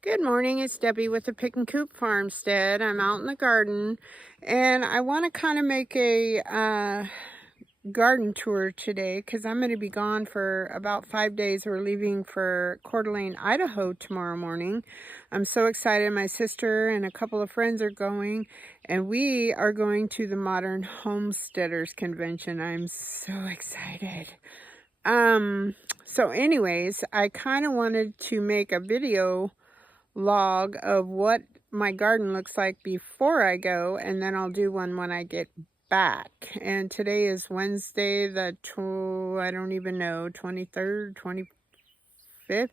Good morning, it's Debbie with the Pickin Coop Farmstead. I'm out in the garden and I want to kind of make a garden tour today because I'm going to be gone for about 5 days. We're leaving for Coeur d'Alene, Idaho tomorrow morning. I'm so excited. My sister and a couple of friends are going and we are going to the Modern Homesteaders convention. I'm so excited. So anyways, I kind of wanted to make a video log of what my garden looks like before I go, and then I'll do one when I get back. And today is Wednesday the I don't even know, 23rd, 25th,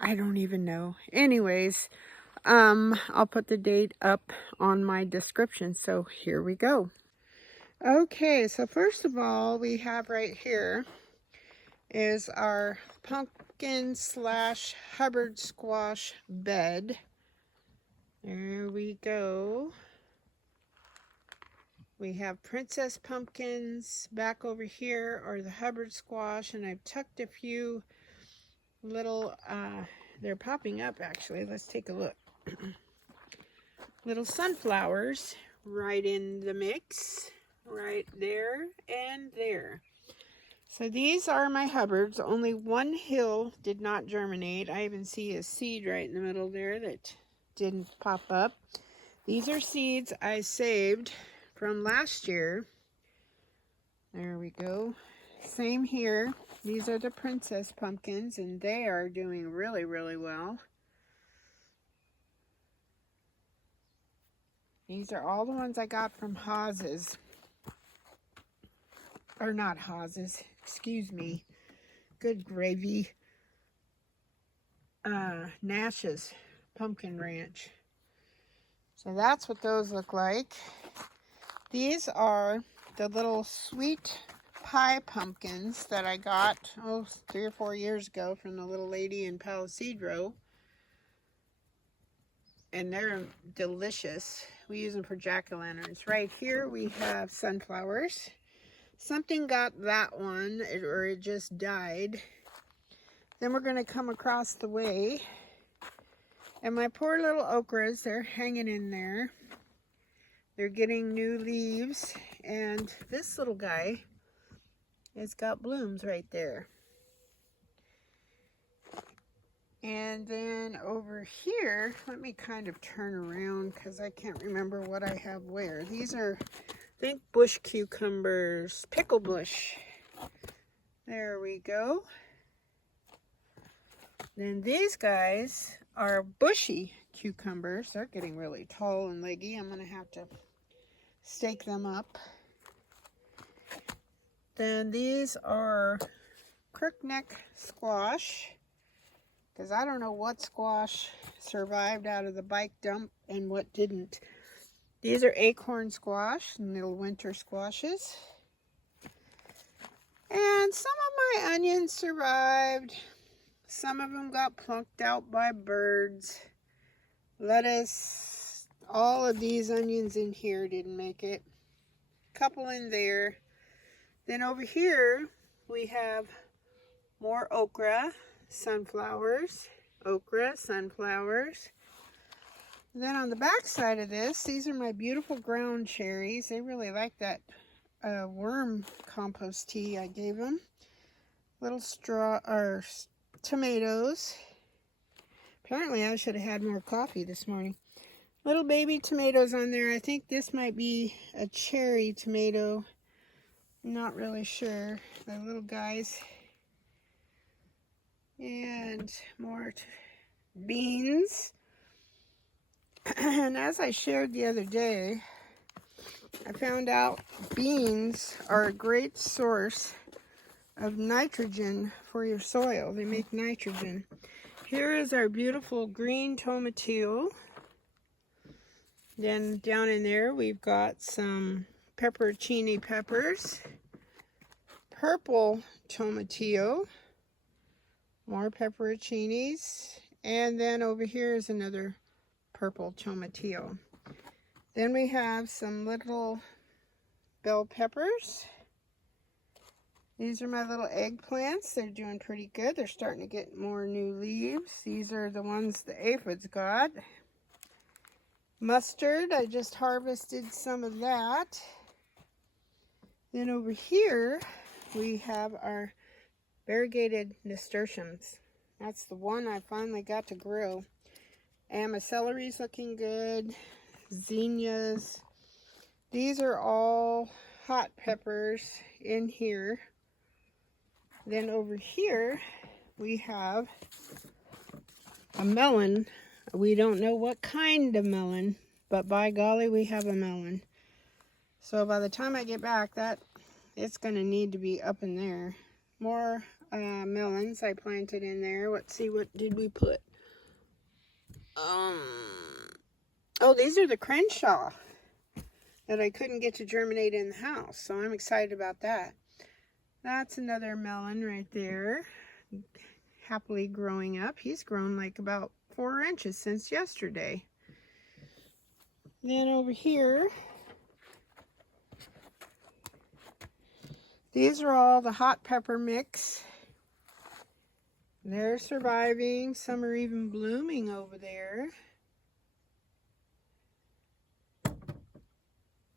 I don't even know. Anyways, I'll put the date up on my description. So here we go. Okay, so first of all, we have right here is our pumpkin slash Hubbard squash bed. There we go. We have princess pumpkins. Back over here are the Hubbard squash, and I've tucked a few little, they're popping up actually. Let's take a look. Little sunflowers right in the mix, right there and there. So these are my Hubbards. Only one hill did not germinate. I even see a seed right in the middle there that didn't pop up. These are seeds I saved from last year. There we go. Same here. These are the princess pumpkins and they are doing really, really well. These are all the ones I got from Haas's. Or not Haas's, excuse me. Good gravy. Nash's Pumpkin Ranch. So that's what those look like. These are the little sweet pie pumpkins that I got 3 or 4 years ago from the little lady in Palisadro. And they're delicious. We use them for jack-o'-lanterns. Right here we have sunflowers. Something got that one, or it just died. Then we're going to come across the way. And my poor little okras, they're hanging in there. They're getting new leaves. And this little guy has got blooms right there. And then over here, let me kind of turn around because I can't remember what I have where. These are, I think, bush cucumbers, pickle bush. There we go. Then these guys are bushy cucumbers. They're getting really tall and leggy. I'm going to have to stake them up. Then these are crookneck squash, because I don't know what squash survived out of the bike dump and what didn't. These are acorn squash, little winter squashes. And some of my onions survived. Some of them got plucked out by birds. Lettuce, all of these onions in here didn't make it. A couple in there. Then over here we have more okra, sunflowers, okra, sunflowers. And then on the back side of this, these are my beautiful ground cherries. They really like that worm compost tea I gave them. Little tomatoes. Apparently I should have had more coffee this morning. Little baby tomatoes on there. I think this might be a cherry tomato. Not really sure. The little guys. And more beans. And as I shared the other day, I found out beans are a great source of nitrogen for your soil. They make nitrogen. Here is our beautiful green tomatillo. Then down in there we've got some pepperoncini peppers, purple tomatillo, more pepperoncinis, and then over here is another purple tomatillo. Then we have some little bell peppers, These are my little eggplants. They're doing pretty good. They're starting to get more new leaves. These are the ones the aphids got. Mustard, I just harvested some of that. Then over here, we have our variegated nasturtiums. That's the one I finally got to grow. And my celery's looking good. Zinnias. These are all hot peppers in here. Then over here, we have a melon. We don't know what kind of melon, but by golly, we have a melon. So by the time I get back, it's going to need to be up in there. More melons I planted in there. Let's see, what did we put? Oh, these are the Crenshaw that I couldn't get to germinate in the house. So I'm excited about that. That's another melon right there. Happily growing up. He's grown like about 4 inches since yesterday. Then over here, these are all the hot pepper mix. They're surviving. Some are even blooming over there.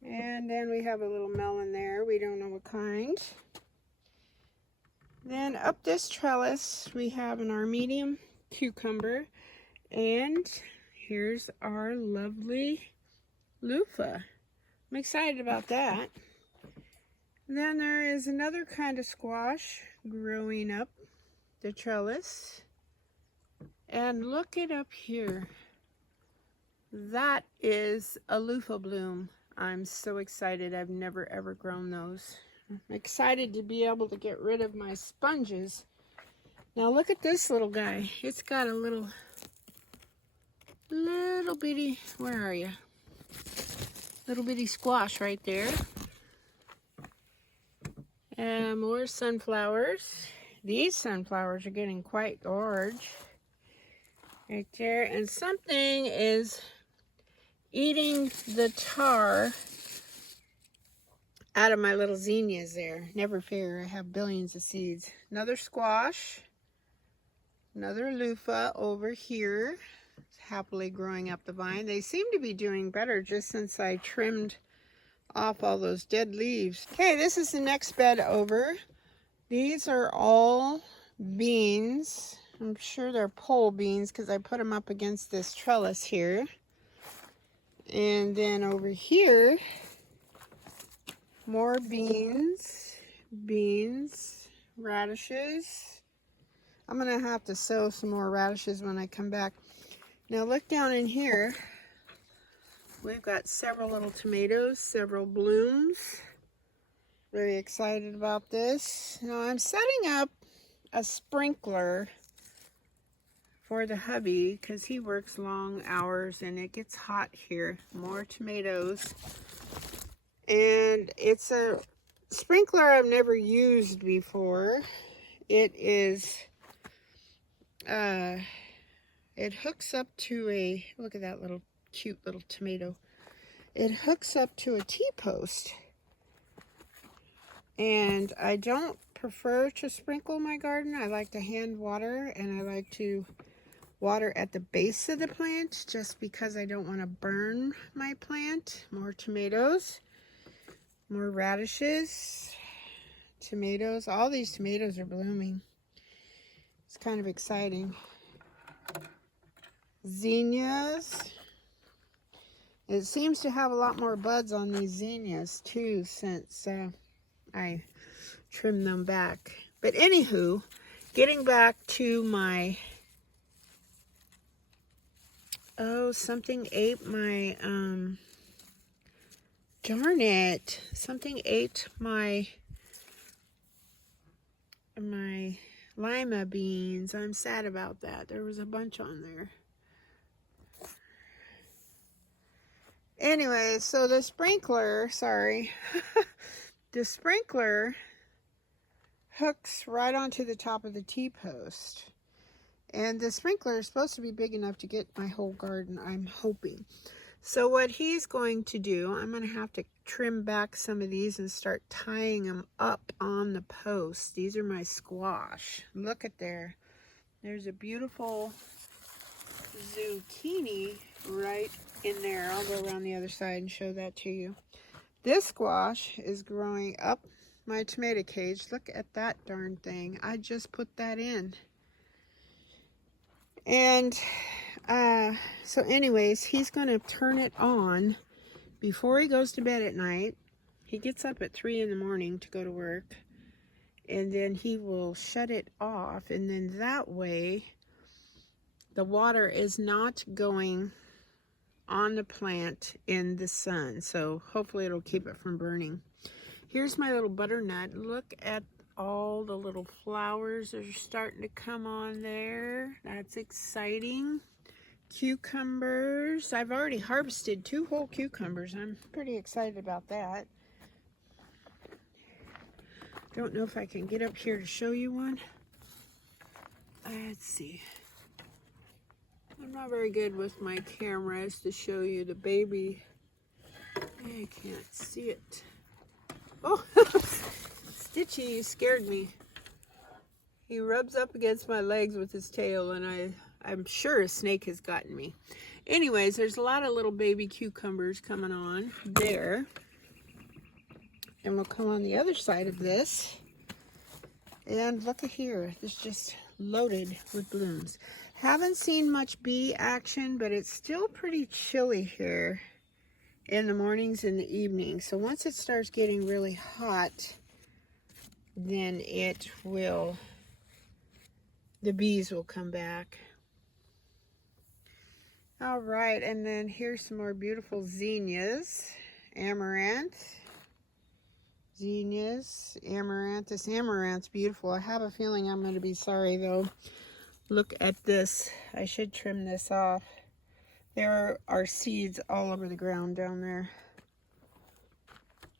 And then we have a little melon there. We don't know what kind. Then up this trellis, we have our medium cucumber. And here's our lovely loofah. I'm excited about that. Then there is another kind of squash growing up the trellis. And look it up here. That is a loofah bloom. I'm so excited. I've never ever grown those. I'm excited to be able to get rid of my sponges. Now look at this little guy. It's got a little bitty, where are you? Little bitty squash right there. And more sunflowers. These sunflowers are getting quite large. Right there. And something is eating the tar out of my little zinnias there. Never fear, I have billions of seeds. Another squash. Another loofah over here. It's happily growing up the vine. They seem to be doing better just since I trimmed off all those dead leaves. Okay, this is the next bed over. These are all beans. I'm sure they're pole beans because I put them up against this trellis here. And then over here, more beans, radishes. I'm going to have to sow some more radishes when I come back. Now look down in here. We've got several little tomatoes, several blooms. Very excited about this. Now I'm setting up a sprinkler for the hubby because he works long hours and it gets hot here. More tomatoes. And it's a sprinkler I've never used before. It is, it hooks up to a, look at that little cute little tomato. It hooks up to a T-post. And I don't prefer to sprinkle my garden. I like to hand water, and I like to water at the base of the plant just because I don't want to burn my plant. More tomatoes, more radishes, tomatoes. All these tomatoes are blooming. It's kind of exciting. Zinnias. It seems to have a lot more buds on these zinnias too since I trimmed them back. But anywho, getting back to my, oh, something ate my, darn it. Something ate my lima beans. I'm sad about that. There was a bunch on there. Anyway, so the sprinkler, sorry, the sprinkler hooks right onto the top of the T-post. And the sprinkler is supposed to be big enough to get my whole garden, I'm hoping. So what he's going to do, I'm going to have to trim back some of these and start tying them up on the post. These are my squash. Look at there. There's a beautiful zucchini right in there. I'll go around the other side and show that to you. This squash is growing up my tomato cage. Look at that darn thing. I just put that in. And so anyways, he's going to turn it on before he goes to bed at night. He gets up at 3 in the morning to go to work. And then he will shut it off. And then that way, the water is not going on the plant in the sun. So hopefully it'll keep it from burning. Here's my little butternut. Look at all the little flowers that are starting to come on there. That's exciting. Cucumbers. I've already harvested 2 whole cucumbers. I'm pretty excited about that. Don't know if I can get up here to show you one. Let's see. I'm not very good with my cameras to show you the baby. I can't see it. Oh, Stitchy, you scared me. He rubs up against my legs with his tail, and I'm sure a snake has gotten me. Anyways, there's a lot of little baby cucumbers coming on there. And we'll come on the other side of this. And look at here. It's just loaded with blooms. Haven't seen much bee action, but it's still pretty chilly here in the mornings and the evenings. So once it starts getting really hot, then the bees will come back. All right, and then here's some more beautiful zinnias, amaranth. Zinnias, amaranth. This amaranth's beautiful. I have a feeling I'm going to be sorry though. Look at this. I should trim this off. There are seeds all over the ground down there.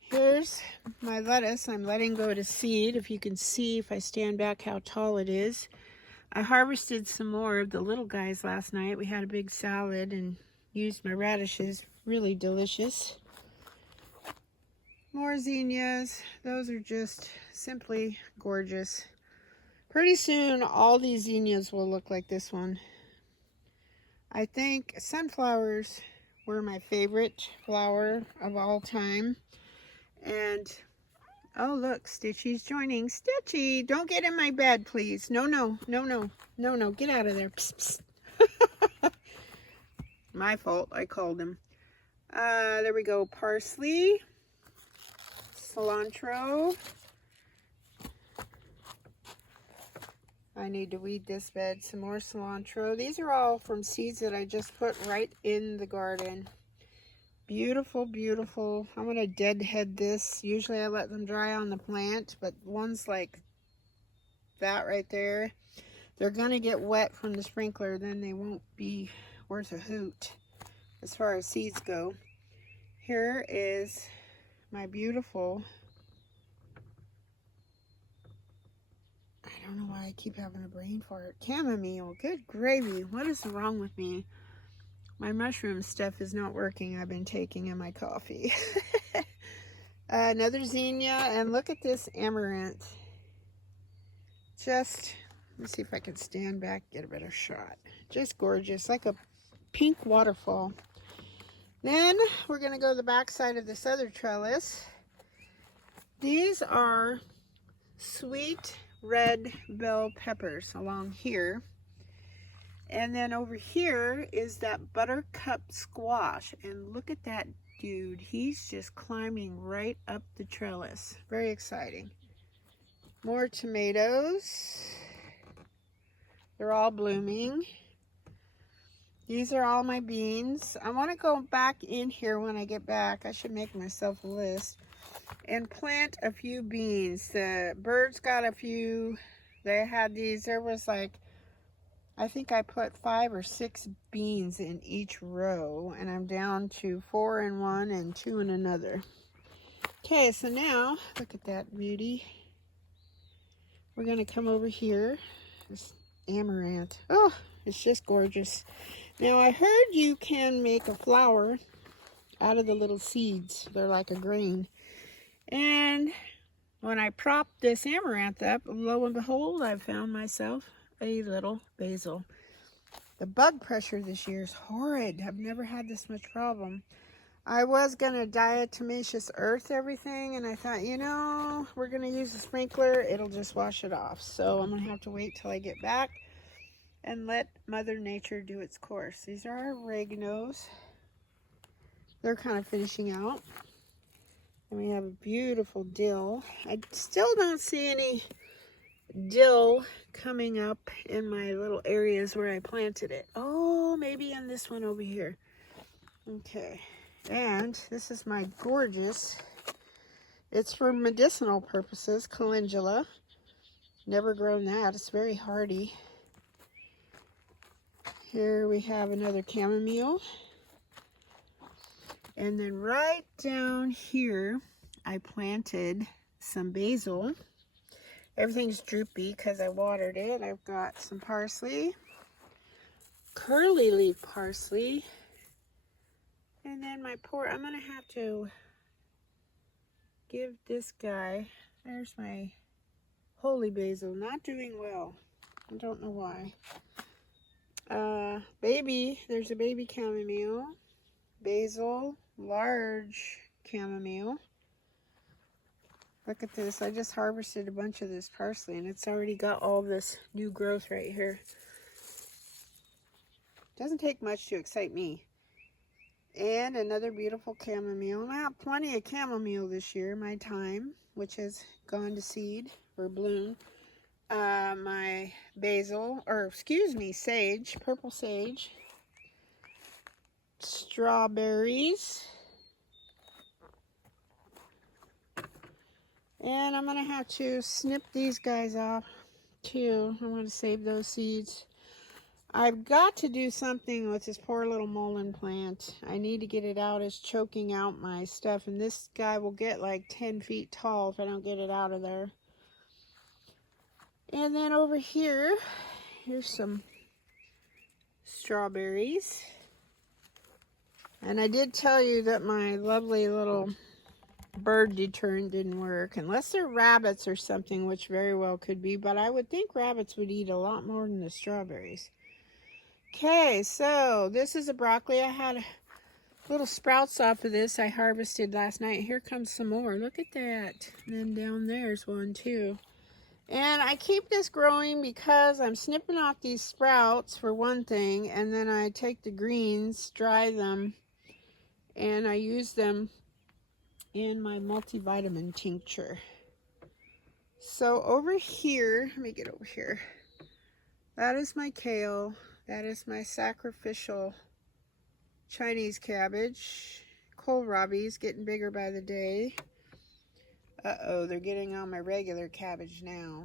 Here's my lettuce. I'm letting go to seed. If you can see, if I stand back, how tall it is. I harvested some more of the little guys last night. We had a big salad and used my radishes. Really delicious. More zinnias. Those are just simply gorgeous. Pretty soon, all these zinnias will look like this one. I think sunflowers were my favorite flower of all time. And, oh look, Stitchy's joining. Stitchy, don't get in my bed, please. No, no, no, no, no, no, get out of there. Psst, psst. My fault, I called him. There we go, parsley. Cilantro. I need to weed this bed. Some more cilantro. These are all from seeds that I just put right in the garden. Beautiful, beautiful. I'm going to deadhead this. Usually I let them dry on the plant, but ones like that right there, they're going to get wet from the sprinkler. Then they won't be worth a hoot as far as seeds go. Here is my beautiful, I don't know why I keep having a brain fart, chamomile. Good gravy. What is wrong with me? My mushroom stuff is not working. I've been taking in my coffee. Another zinnia, and look at this amaranth. Just, let's see if I can stand back, get a better shot. Just gorgeous, like a pink waterfall. Then we're going to go to the back side of this other trellis. These are sweet red bell peppers along here. And then over here is that buttercup squash. And look at that dude. He's just climbing right up the trellis. Very exciting. More tomatoes. They're all blooming. These are all my beans. I want to go back in here when I get back. I should make myself a list. And plant a few beans. The birds got a few. They had these. There was like, I think I put 5 or 6 beans in each row. And I'm down to 4 in one and 2 in another. Okay, so now, look at that beauty. We're going to come over here. This amaranth. Oh, it's just gorgeous. Now, I heard you can make a flower out of the little seeds. They're like a grain. And when I propped this amaranth up, lo and behold, I found myself a little basil. The bug pressure this year is horrid. I've never had this much problem. I was going to diatomaceous earth everything, and I thought, you know, we're going to use a sprinkler. It'll just wash it off. So I'm going to have to wait till I get back and let Mother Nature do its course. These are our oreganos. They're kind of finishing out. And we have a beautiful dill. I still don't see any dill coming up in my little areas where I planted it. Oh, maybe in this one over here. Okay. And this is my gorgeous, it's for medicinal purposes, calendula. Never grown that. It's very hardy. Here we have another chamomile. And then right down here, I planted some basil. Everything's droopy because I watered it. I've got some parsley, curly leaf parsley, and then I'm going to have to give this guy, there's my holy basil, not doing well. I don't know why. There's a baby chamomile, basil, large chamomile. Look at this. I just harvested a bunch of this parsley and it's already got all this new growth right here. Doesn't take much to excite me. And another beautiful chamomile. I have plenty of chamomile this year, my thyme, which has gone to seed or bloom. My basil, or excuse me, sage, purple sage. Strawberries. And I'm going to have to snip these guys off too. I want to save those seeds. I've got to do something with this poor little mullein plant. I need to get it out. It's choking out my stuff. And this guy will get like 10 feet tall if I don't get it out of there. And then over here, here's some strawberries. And I did tell you that my lovely little bird deterrent didn't work. Unless they're rabbits or something, which very well could be. But I would think rabbits would eat a lot more than the strawberries. Okay, so this is a broccoli. I had little sprouts off of this I harvested last night. Here comes some more. Look at that. And then down there's one too. And I keep this growing because I'm snipping off these sprouts for one thing, and then I take the greens, dry them, and I use them in my multivitamin tincture. So over here, let me get over here. That is my kale. That is my sacrificial Chinese cabbage. Kohlrabi's getting bigger by the day. Uh-oh, they're getting on my regular cabbage now.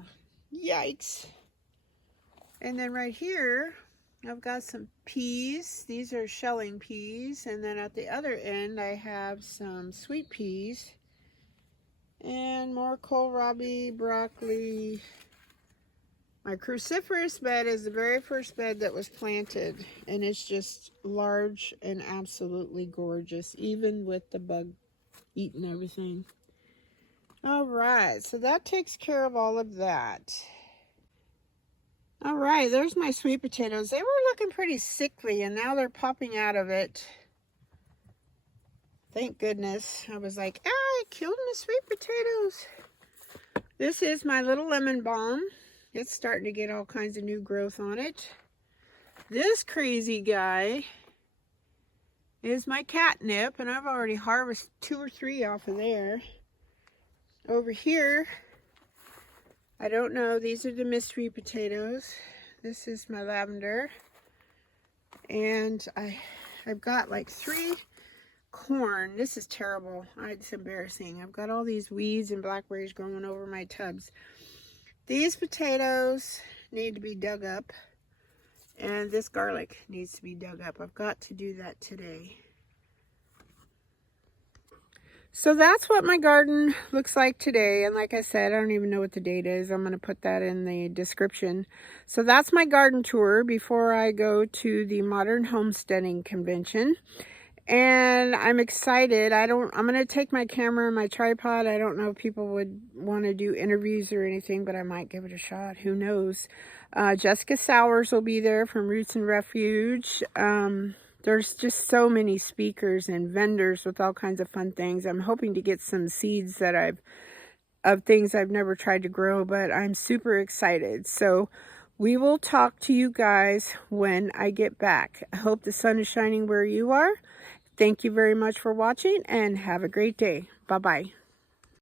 Yikes. And then right here, I've got some peas. These are shelling peas. And then at the other end, I have some sweet peas. And more kohlrabi, broccoli. My cruciferous bed is the very first bed that was planted. And it's just large and absolutely gorgeous, even with the bug eating everything. All right, so that takes care of all of that. All right, there's my sweet potatoes. They were looking pretty sickly, and now they're popping out of it. Thank goodness. I was like, I killed my sweet potatoes. This is my little lemon balm. It's starting to get all kinds of new growth on it. This crazy guy is my catnip, and I've already harvested 2 or 3 off of there. Over here, I don't know, these are the mystery potatoes. This is my lavender. And I've got like 3 corn. This is terrible. It's embarrassing. I've got all these weeds and blackberries growing over my tubs. These potatoes need to be dug up. And this garlic needs to be dug up. I've got to do that today. So that's what my garden looks like today. And like I said, I don't even know what the date is. I'm going to put that in the description. So that's my garden tour before I go to the Modern Homesteading Convention. And I'm excited. I'm going to take my camera and my tripod. I don't know if people would want to do interviews or anything, but I might give it a shot. Who knows? Jessica Sowers will be there from Roots and Refuge. There's just so many speakers and vendors with all kinds of fun things. I'm hoping to get some seeds that of things I've never tried to grow, but I'm super excited. So we will talk to you guys when I get back. I hope the sun is shining where you are. Thank you very much for watching and have a great day. Bye-bye.